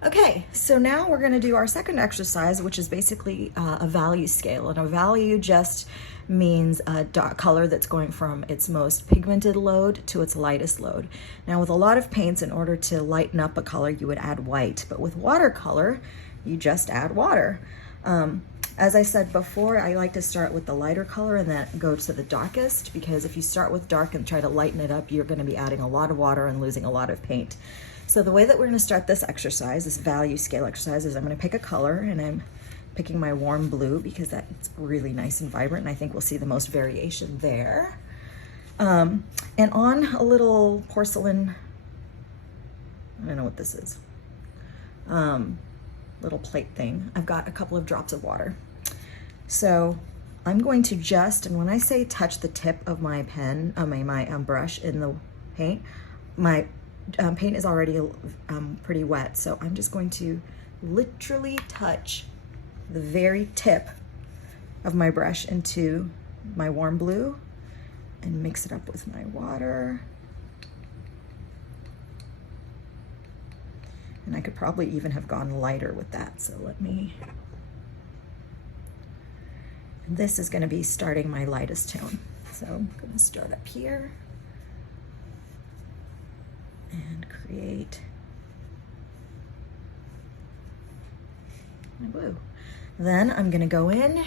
Okay, so now we're going to do our second exercise, which is basically a value scale. And a value just means a color that's going from its most pigmented load to its lightest load. Now, with a lot of paints, in order to lighten up a color, you would add white. But with watercolor, you just add water. As I said before, I like to start with the lighter color and then go to the darkest, because if you start with dark and try to lighten it up, you're going to be adding a lot of water and losing a lot of paint. So the way that we're going to start this exercise, this value scale exercise, is I'm going to pick a color, and I'm picking my warm blue because that's really nice and vibrant, and I think we'll see the most variation there. And on a little porcelain, I don't know what this is, little plate thing, I've got a couple of drops of water. So I'm going to just, and when I say touch the tip of my pen, my brush in the paint, my paint is already pretty wet, so I'm just going to literally touch the very tip of my brush into my warm blue and mix it up with my water. And I could probably even have gone lighter with that, so let me... This is going to be starting my lightest tone. So I'm going to start up here and create my blue. Then I'm going to go in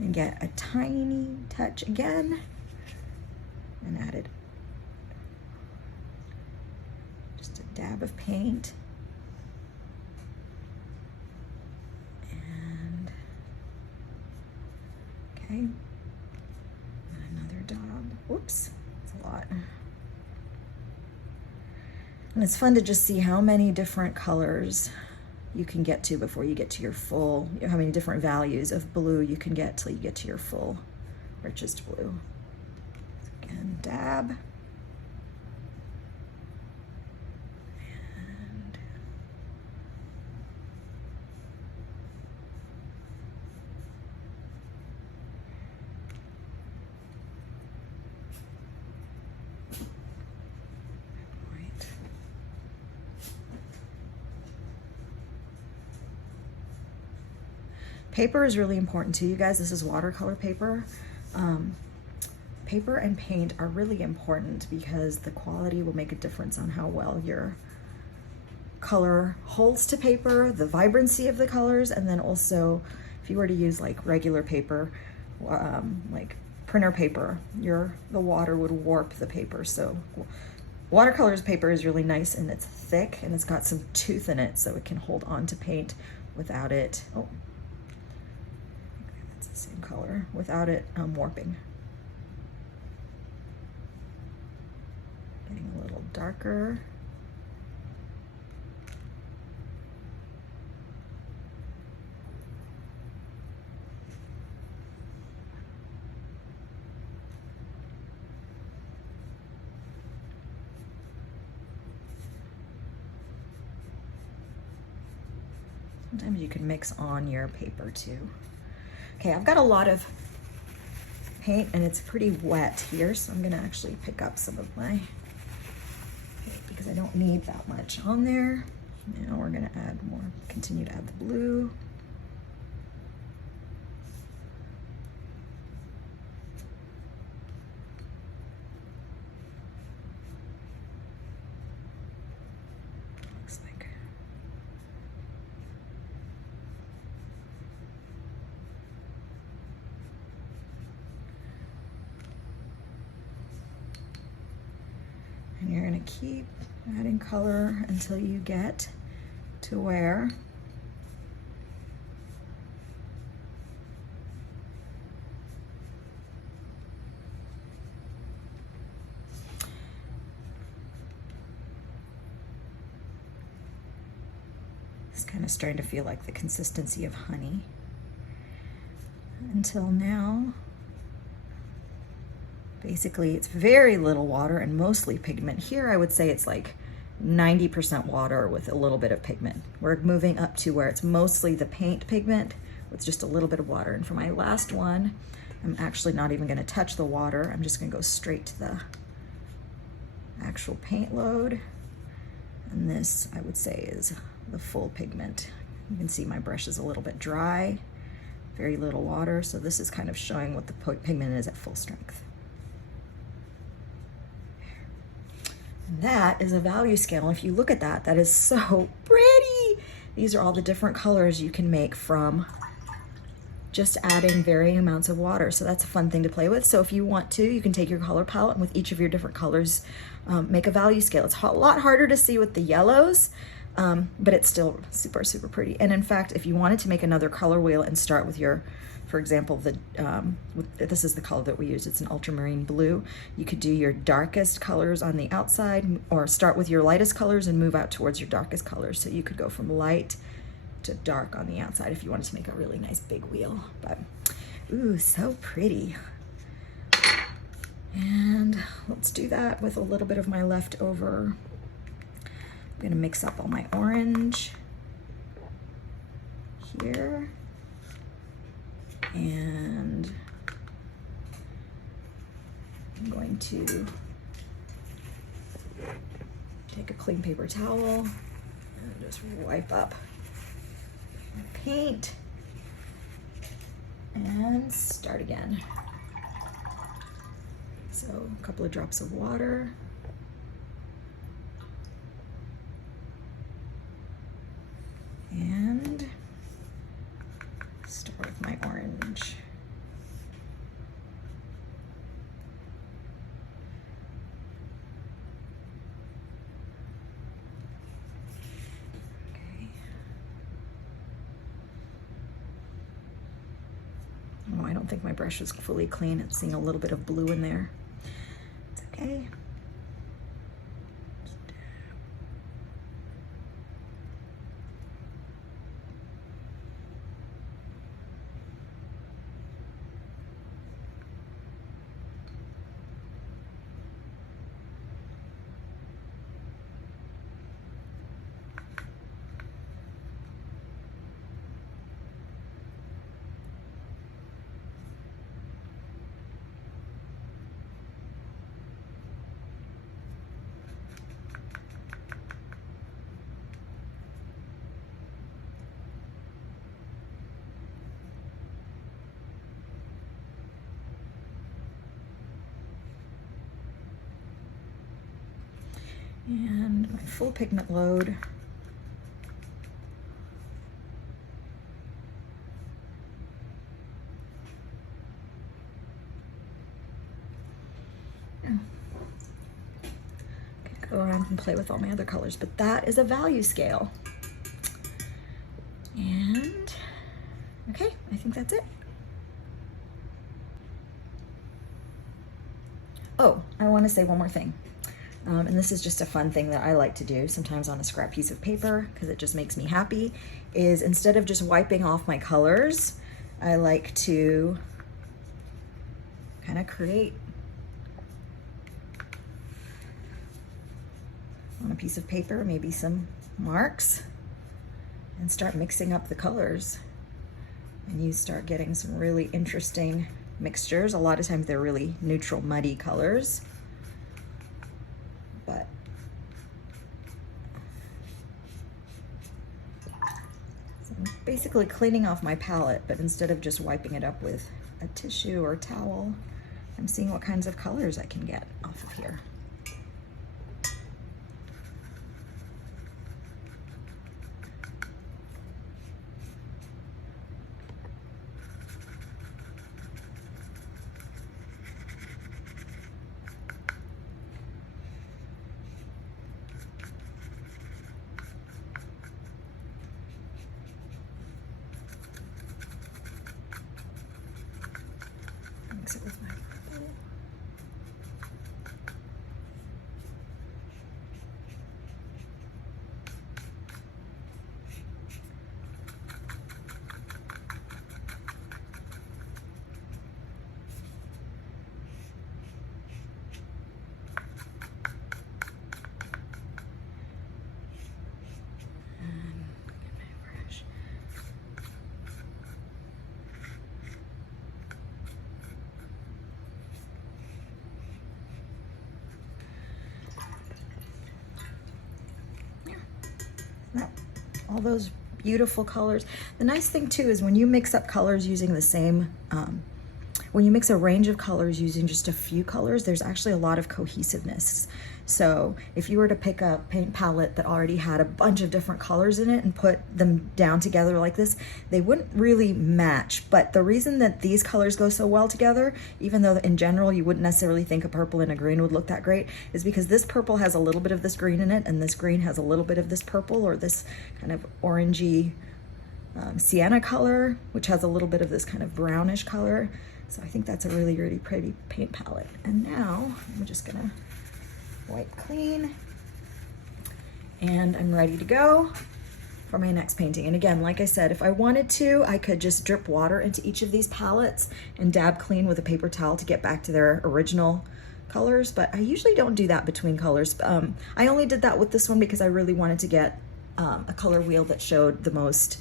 and get a tiny touch again and add it, just a dab of paint. And okay, and another dab. Whoops, that's a lot. And it's fun to just see how many different colors you can get to before you get to your full, how many different values of blue you can get till you get to your full richest blue. So again, dab. And right. Paper is really important to you guys. This is watercolor paper. Paper and paint are really important because the quality will make a difference on how well your color holds to paper, the vibrancy of the colors, and then also if you were to use like regular paper, like printer paper, the water would warp the paper. So watercolor's paper is really nice, and it's thick and it's got some tooth in it, so it can hold on to paint without it, oh, that's the same color, without it warping. Getting a little darker. Sometimes you can mix on your paper too. Okay, I've got a lot of paint and it's pretty wet here, so I'm gonna actually pick up some of my paint because I don't need that much on there. Now we're gonna add more, continue to add the blue. Looks like and you're going to keep adding color until you get to where it's kind of starting to feel like the consistency of honey. Until now, basically it's very little water and mostly pigment. Here I would say it's like 90% water with a little bit of pigment. We're moving up to where it's mostly the paint pigment with just a little bit of water. And for my last one, I'm actually not even going to touch the water. I'm just going to go straight to the actual paint load. And this, I would say, is the full pigment. You can see my brush is a little bit dry, very little water, so this is kind of showing what the pigment is at full strength. And that is a value scale. If you look at that, that is so pretty. These are all the different colors you can make from just adding varying amounts of water. So that's a fun thing to play with. So if you want to, you can take your color palette and with each of your different colors, make a value scale. It's a lot harder to see with the yellows, but it's still super, super pretty. And in fact, if you wanted to make another color wheel and start with your, for example, this is the color that we use, it's an ultramarine blue. You could do your darkest colors on the outside or start with your lightest colors and move out towards your darkest colors. So you could go from light to dark on the outside if you wanted to make a really nice big wheel. But, ooh, so pretty. And let's do that with a little bit of my leftover. I'm gonna mix up all my orange here. And I'm going to take a clean paper towel and just wipe up my paint and start again. So a couple of drops of water. And start with my orange. Okay. Oh, I don't think my brush is fully clean. It's seeing a little bit of blue in there. It's okay. And my full pigment load. Could go around and play with all my other colors, but that is a value scale. And okay, I think that's it. Oh, I want to say one more thing. And this is just a fun thing that I like to do sometimes on a scrap piece of paper because it just makes me happy, is instead of just wiping off my colors, I like to kind of create on a piece of paper, maybe some marks, and start mixing up the colors. And you start getting some really interesting mixtures. A lot of times they're really neutral, muddy colors. But so I'm basically cleaning off my palette, but instead of just wiping it up with a tissue or a towel, I'm seeing what kinds of colors I can get off of here. Mix it with my purple. all those beautiful colors. The nice thing too is when you mix up colors using the same, when you mix a range of colors using just a few colors, there's actually a lot of cohesiveness. So if you were to pick a paint palette that already had a bunch of different colors in it and put them down together like this, they wouldn't really match. But the reason that these colors go so well together, even though in general you wouldn't necessarily think a purple and a green would look that great, is because this purple has a little bit of this green in it, and this green has a little bit of this purple, or this kind of orangey sienna color, which has a little bit of this kind of brownish color. So I think that's a really, really pretty paint palette. And now I'm just gonna wipe clean, and I'm ready to go for my next painting. And again, like I said, if I wanted to, I could just drip water into each of these palettes and dab clean with a paper towel to get back to their original colors, but I usually don't do that between colors. I only did that with this one because I really wanted to get a color wheel that showed the most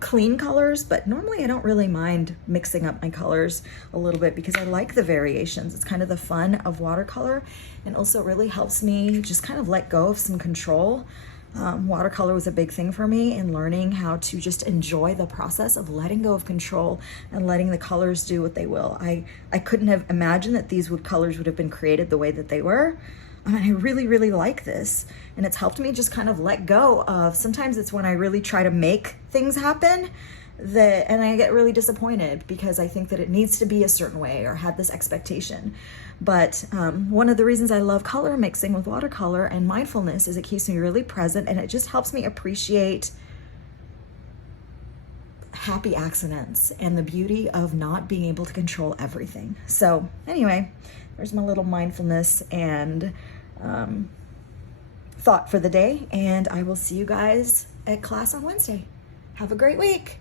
clean colors, but normally I don't really mind mixing up my colors a little bit because I like the variations. It's kind of the fun of watercolor, and also really helps me just kind of let go of some control. Watercolor was a big thing for me in learning how to just enjoy the process of letting go of control and letting the colors do what they will. I couldn't have imagined that these colors would have been created the way that they were. I mean, I really, really like this, and it's helped me just kind of let go of, sometimes it's when I really try to make things happen and I get really disappointed because I think that it needs to be a certain way or had this expectation. But one of the reasons I love color mixing with watercolor and mindfulness is it keeps me really present, and it just helps me appreciate happy accidents and the beauty of not being able to control everything. So anyway, there's my little mindfulness and thought for the day, and I will see you guys at class on Wednesday. Have a great week.